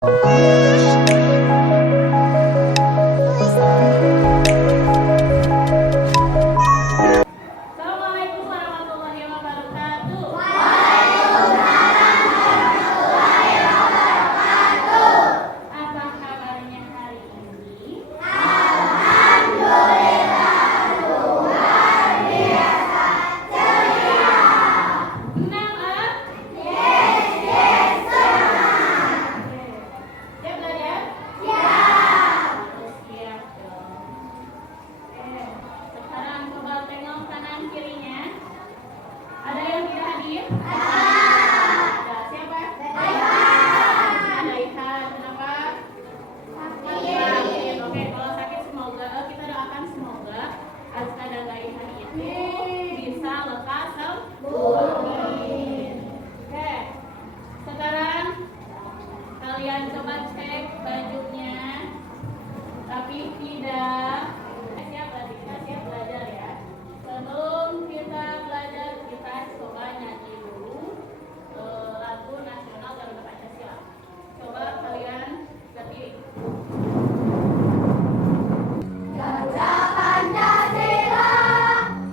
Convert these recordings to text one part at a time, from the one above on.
Assalamualaikum warahmatullahi wabarakatuh. Apa kabarnya hari ini? Senang, ah? Siap belajar? Siap dong. Sekarang coba tengok kanan kirinya. Ada yang tidak hadir? Ada. Siapa? Ada Ihan. Kenapa? Sakit. Oke, kalau sakit semoga kita doakan semoga Azka dan Ihan itu bisa lekas sembuh. Oke. Sekarang kalian coba cek bajunya, tapi tidak siap belajar ya. Sebelum kita belajar, kita coba nyanyi dulu lagu nasional Garuda Pancasila. Coba kalian berdiri. Garuda Pancasila,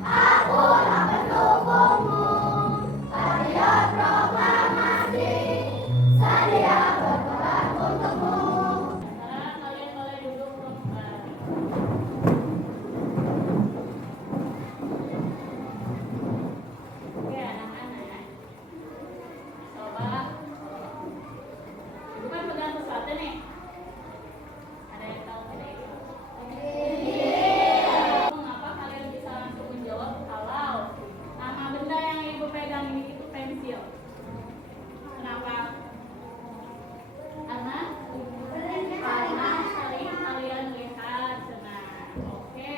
akulah pendukungmu. Patriot proklamasi, sedia berkorban untukmu. Sekarang kalian boleh duduk kembali. Oke, anak-anak, coba ibu kan pegang sesuatu nih. Ada yang tahu tidak itu? Mengapa kalian bisa langsung menjawab kalau nama benda yang ibu pegang ini itu pensil? Kenapa? Karena sering kalian lihat senang. Oke,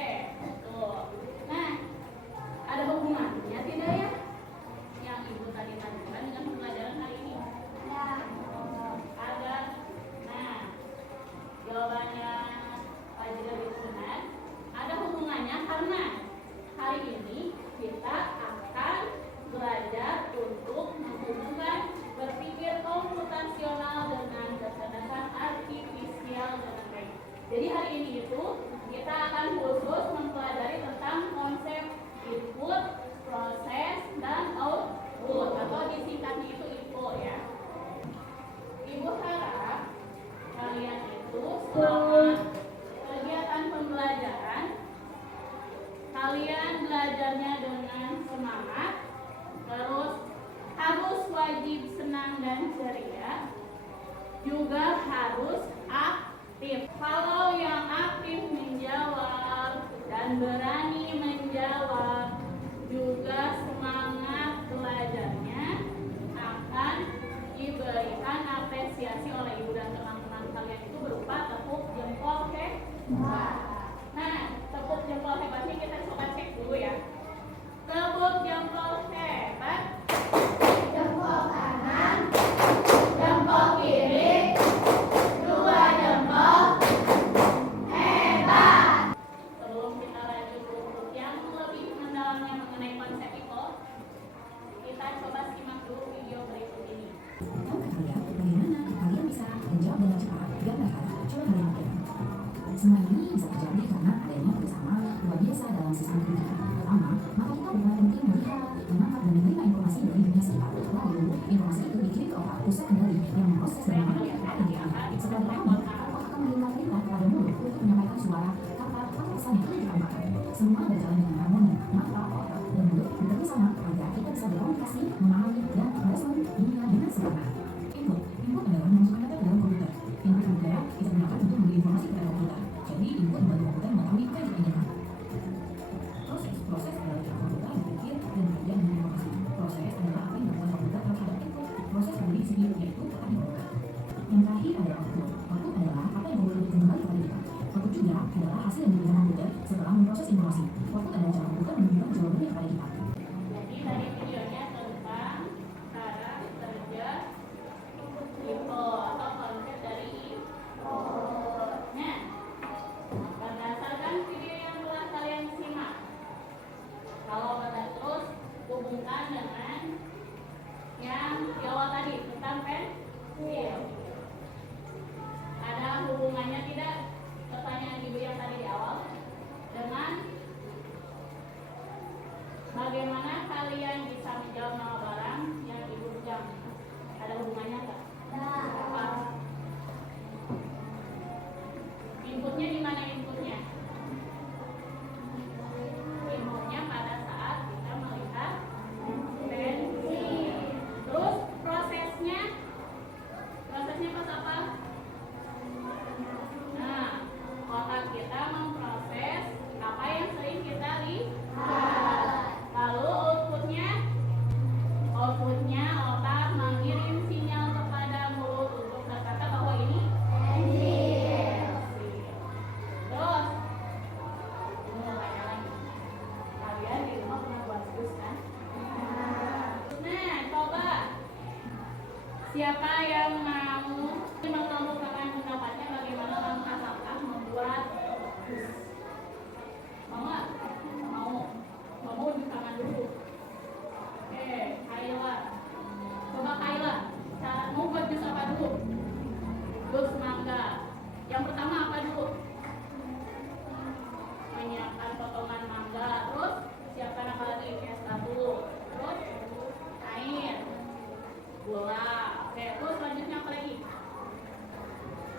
tuh. Nah, ada hubungannya tidak ya yang ibu tadi tanyakan dengan pembelajaran hari ini? Ada. Nah, jawabannya Pak Jira benar. Ada hubungannya karena hari ini kita akan belajar untuk menghubungkan berpikir komputasional dengan dasar-dasar artifisial dan lain-lain. Jadi hari ini itu kita akan khusus mempelajari tentang konsep input, proses, dan output atau disingkatnya itu IPO ya. Ibu harap kalian itu selama kegiatan pembelajaran kalian belajarnya dengan semangat, terus harus wajib senang dan ceria, juga harus aktif. Kalau yang aktif menjawab dan berani menjawab, juga semangat belajarnya akan diberikan apresiasi oleh ibu dan teman-teman kalian itu berupa tepuk jempol hebat. Nah, tepuk jempol hebatnya kita coba cek dulu ya. Tepuk jempol hebat. Jempol kanan, jempol kiri, dua jempol, hebat. Sebelum kita lanjut untuk yang lebih mendalamnya mengenai konsep itu, kita coba simak dulu video berikut ini. Tahukah kalian bagaimana kalian bisa menjawab dengan cepat dan mereka coba kalian lakukan? Semua ini bisa terjadi karena adanya kerjasama luar biasa dalam sistem pendidikan. Pertama, maka kita benar penting melihat, menangkap dan menerima informasi dari dunia sekitar. Lalu, informasi itu dikirim ke otak pusat kendali yang memproses dan mengambil inti. Setelah dipahami, otak akan mengirimkan pada mulut untuk menyampaikan suara, kata, atau pesan yang ingin disampaikan. Semua berjalan dengan harmoni, maka otak dan mulut bekerja sama agar kita bisa berkomunikasi, memahami, dan merespon dunia dengan sempurna. Input adalah memasukkan data ke dalam komputer. Input komputer kita gunakan untuk memberi informasi kepada komputer. Jadi input membantu komputer mengetahui apa yang kita inginkan. Proses adalah cara komputer berpikir dan bekerja dengan informasi. Proses adalah apa yang dilakukan komputer terhadap input. Proses berdiri sendiri yaitu otak di komputer. Yang terakhir adalah output. Output adalah apa yang komputer berikan kembali kepada kita. Output juga adalah hasil yang diberikan komputer setelah memproses informasi. Output adalah cara komputer menunjukkan jawabannya kepada kita. Jadi tadi videonya tentang cara kerja IPO atau konsep dari IPO. Nah, berdasarkan video yang telah kalian simak, kalau benar terus hubungkan dengan yang di awal tadi tentang pensil.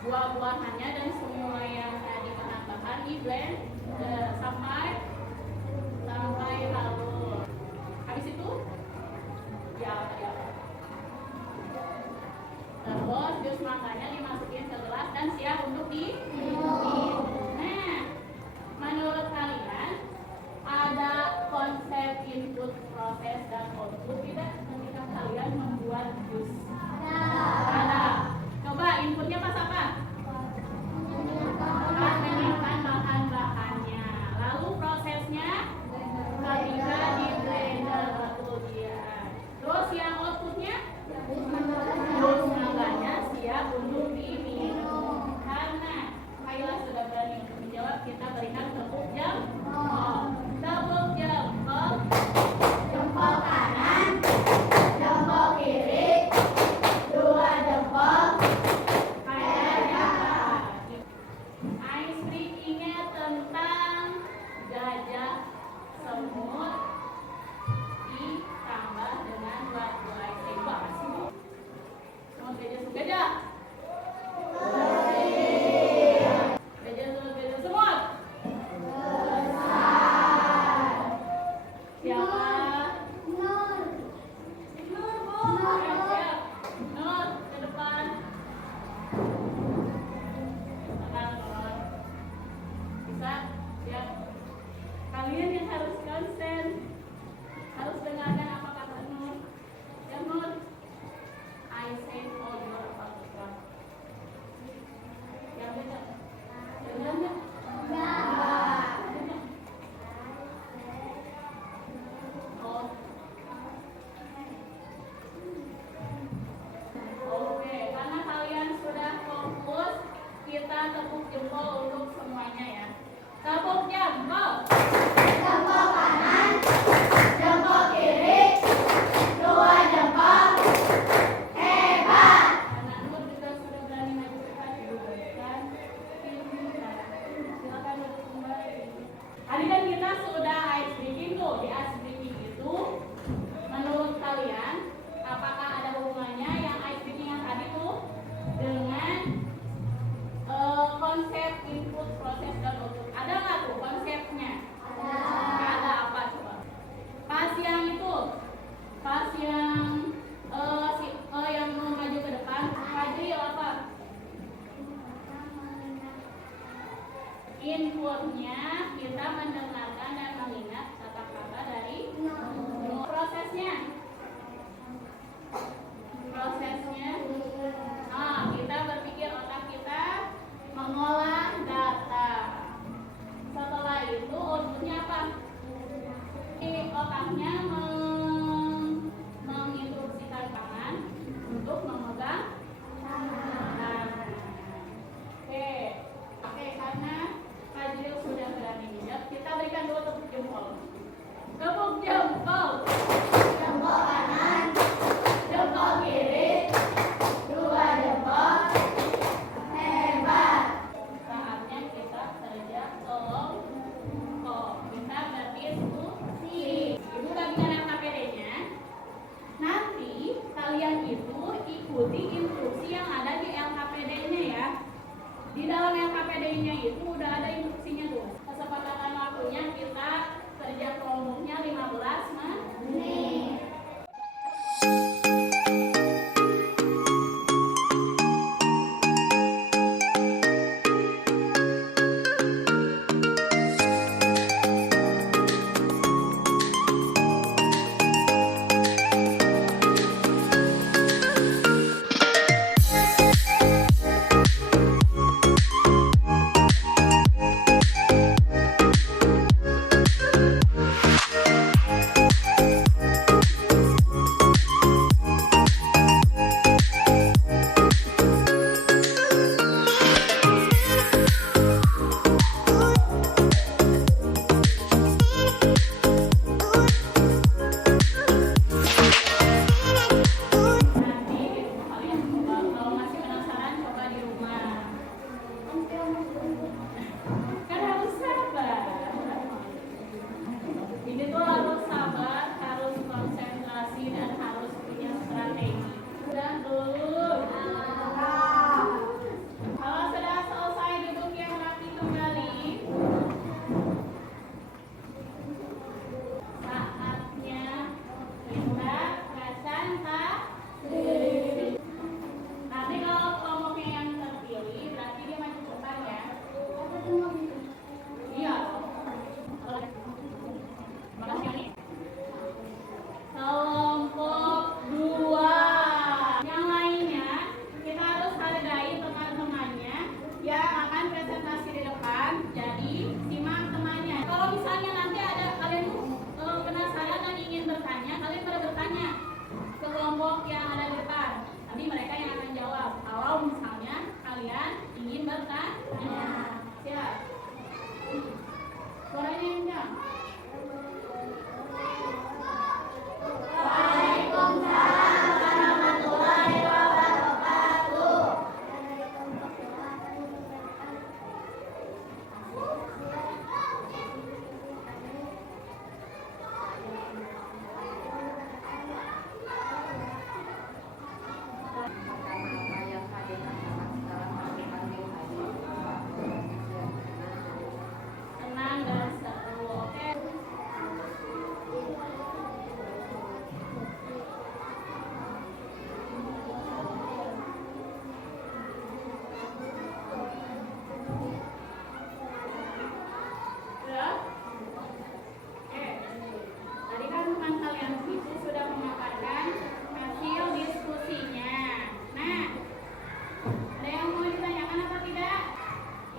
buah-buahannya dan semua yang tadi bahan-bahan di blend sampai halus. Habis itu ya. Terus jus mangganya dimasukin ke gelas dan siap untuk diminum. Nah, menurut kalian ada konsep input, proses, dan output tidak ketika kalian membuat jus? Ada. Coba inputnya pas apa? Pas menyiapkan bahan-bahannya. Lalu prosesnya ketika di blender, betul dia. Terus yang outputnya? Jus mangganya siap untuk diminum. Karena Kayla sudah berani untuk menjawab, kita berikan tepuk jempol. Tepuk jempol. Jempol kanan, jempol kiri, 2 jempol. Kayaknya ice breaking-nya tentang gajah semut ditambah dengan batu ice cream. Apa sih, Bu? Semut gajah semut gajah. Gajah semut gajah semut. Siapa? Nur, Nur, Bu. Siap. Nur, ke depan. Tenang, Nur. Bisa? Siap. Kalian yang harus konsen, harus dengarkan apa kata Nur. Ya, Nur. I say all your apa-apa. Yang beda. Dengar nggak? Dengar. Oh. Oke, karena kalian sudah fokus, kita tepuk jempol untuk semuanya ya. Tepuk jempol. jempol kanan, jempol kiri, 2 jempol. Hebat. Karena Nur juga sudah berani maju ke depan, silakan duduk kembali. Tadi kan kita sudah ice breaking tuh. Di ice breaking itu, menurut kalian, apakah ada hubungannya yang ice breaking yang tadi tuh dengan konsep input, proses, dan output? Ada nggak tuh konsepnya? Ada apa coba? Pas yang itu, pas yang yang mau maju ke depan, Fajril apa? Inputnya kita mendengarkan dan mengingat kata-kata dari prosesnya. Kita berpikir, otak kita mengolah data. Setelah itu outputnya apa? Otaknya menginstruksikan tangan untuk memegang tangan. Oke, karena Fajril sudah berani menjawab, kita berikan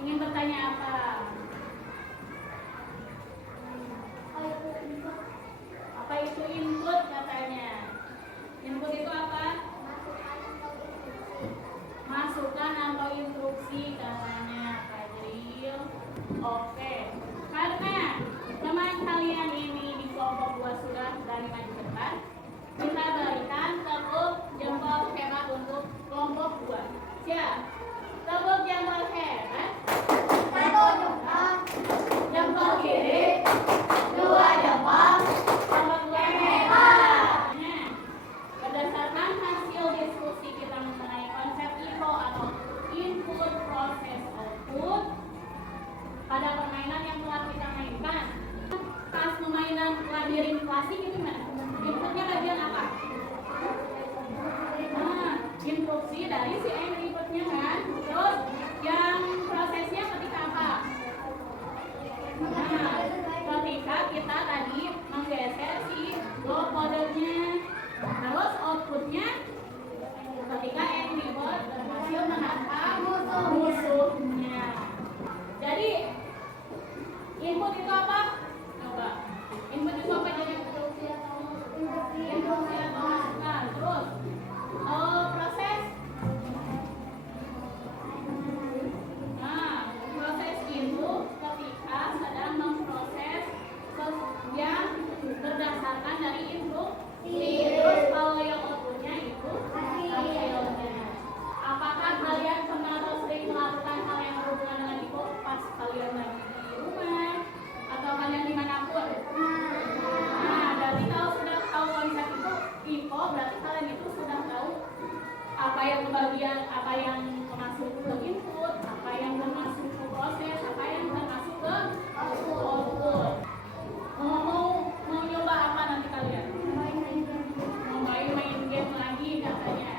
Ingin bertanya apa? Apa itu input katanya? Input itu apa? Masukan atau instruksi katanya Kak Jeril. Oke. Karena teman kalian ini di kelompok 2 sudah dari maju ke depan, kita berikan tepuk jempol hebat untuk kelompok 2. Siap? Tepuk jempol hebat. Satu jempol, Jempol kiri. dua jempol, Kelompok 2 hebat. Nah, berdasarkan hasil diskusi kita mengenai konsep IPO atau input process output pada permainan yang telah kita mainkan. Pas permainan labirin klasik itu gimana? Inputnya bagian apa? Nah, instruksi dari si inputnya kan. Terus yang prosesnya ketika apa? Nah, ketika kita tadi menggeser si block kodenya, terus outputnya ketika input berhasil menangkap musuhnya. Jadi input itu apa? Coba. Input itu apa jadi? Instruksi atau masukan. Terus proses. Nah, proses itu ketika sedang memproses yang berdasarkan dari instruksi. Terus kalau yang outputnya itu hasilnya. Apakah kalian pernah atau sering melakukan hal yang berhubungan dengan itu pas kalian lagi di rumah atau kalian dimanapun? Nah, berarti kalau sudah tahu konsep itu info, berarti kalian itu sudah tahu apa yang kebagian, apa yang masuk ke input, apa yang masuk ke proses, apa yang masuk ke output. Mau nyoba apa nanti kalian? Mau main game lagi katanya.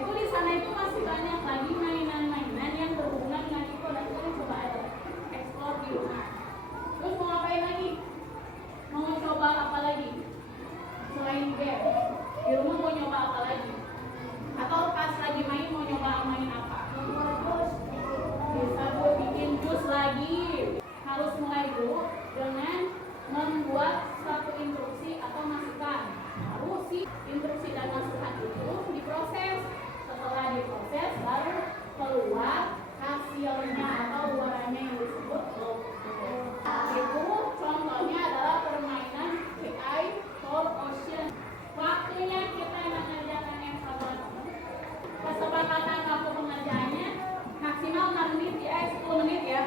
Itu di sana itu masih banyak lagi mainan-mainan yang berhubungan dengan itu, dan kalian coba aja explore di rumah. Terus mau ngapain lagi? Mau coba apa lagi? Selain game, di rumah mau nyoba apa lagi? Atau pas lagi main mau nyoba main apa? Bisa buat bikin jus lagi. Harus mulai dulu dengan membuat suatu instruksi atau masukan. Lalu si instruksi dan masukan itu diproses. Setelah diproses baru keluar hasilnya atau luarannya yang disebut output. Itu contohnya adalah permainan AI for Ocean. Waktunya kita mengerjakan evaluasi. Kesepakatan waktu pengerjaannya maksimal 6 menit ya, 10 menit ya.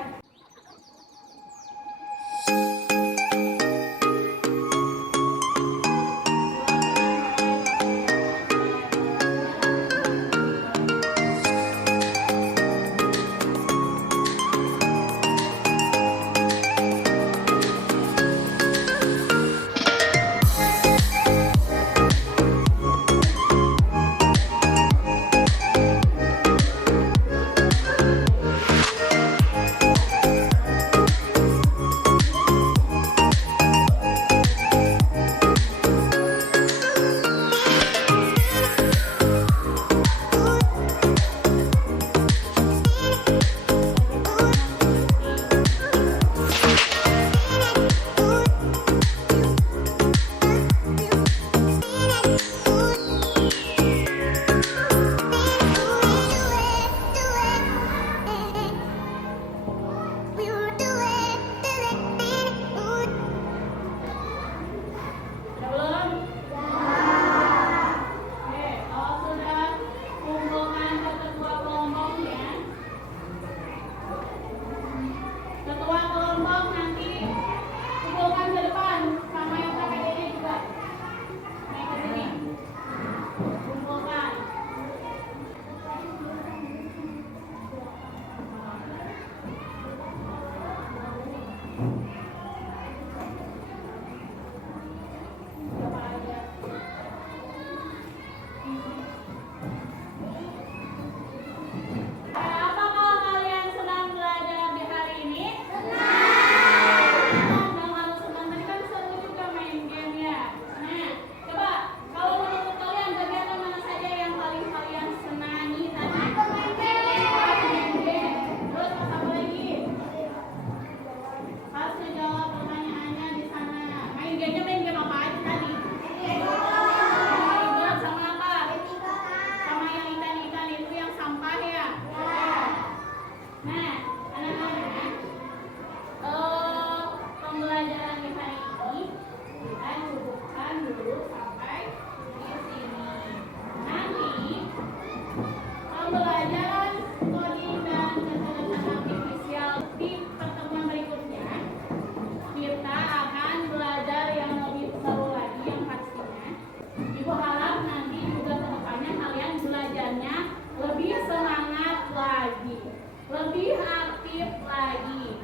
lebih aktif lagi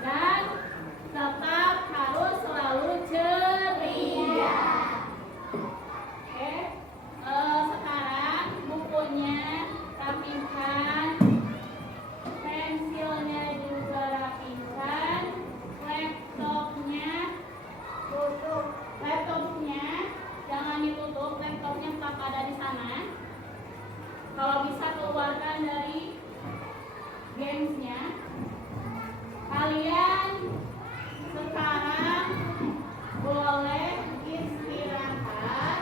dan tetap harus selalu ceria. Oke, sekarang bukunya rapikan, pensilnya juga rapikan, laptopnya jangan ditutup, laptopnya tetap ada di sana. Kalau bisa keluarkan dari gamesnya. Kalian sekarang boleh istirahat,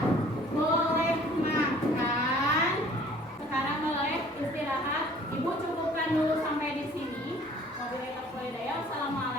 boleh makan. Sekarang boleh istirahat. Ibu cukupkan dulu sampai di sini. Wabillahi taufiq wal hidayah. Wassalamualaikum.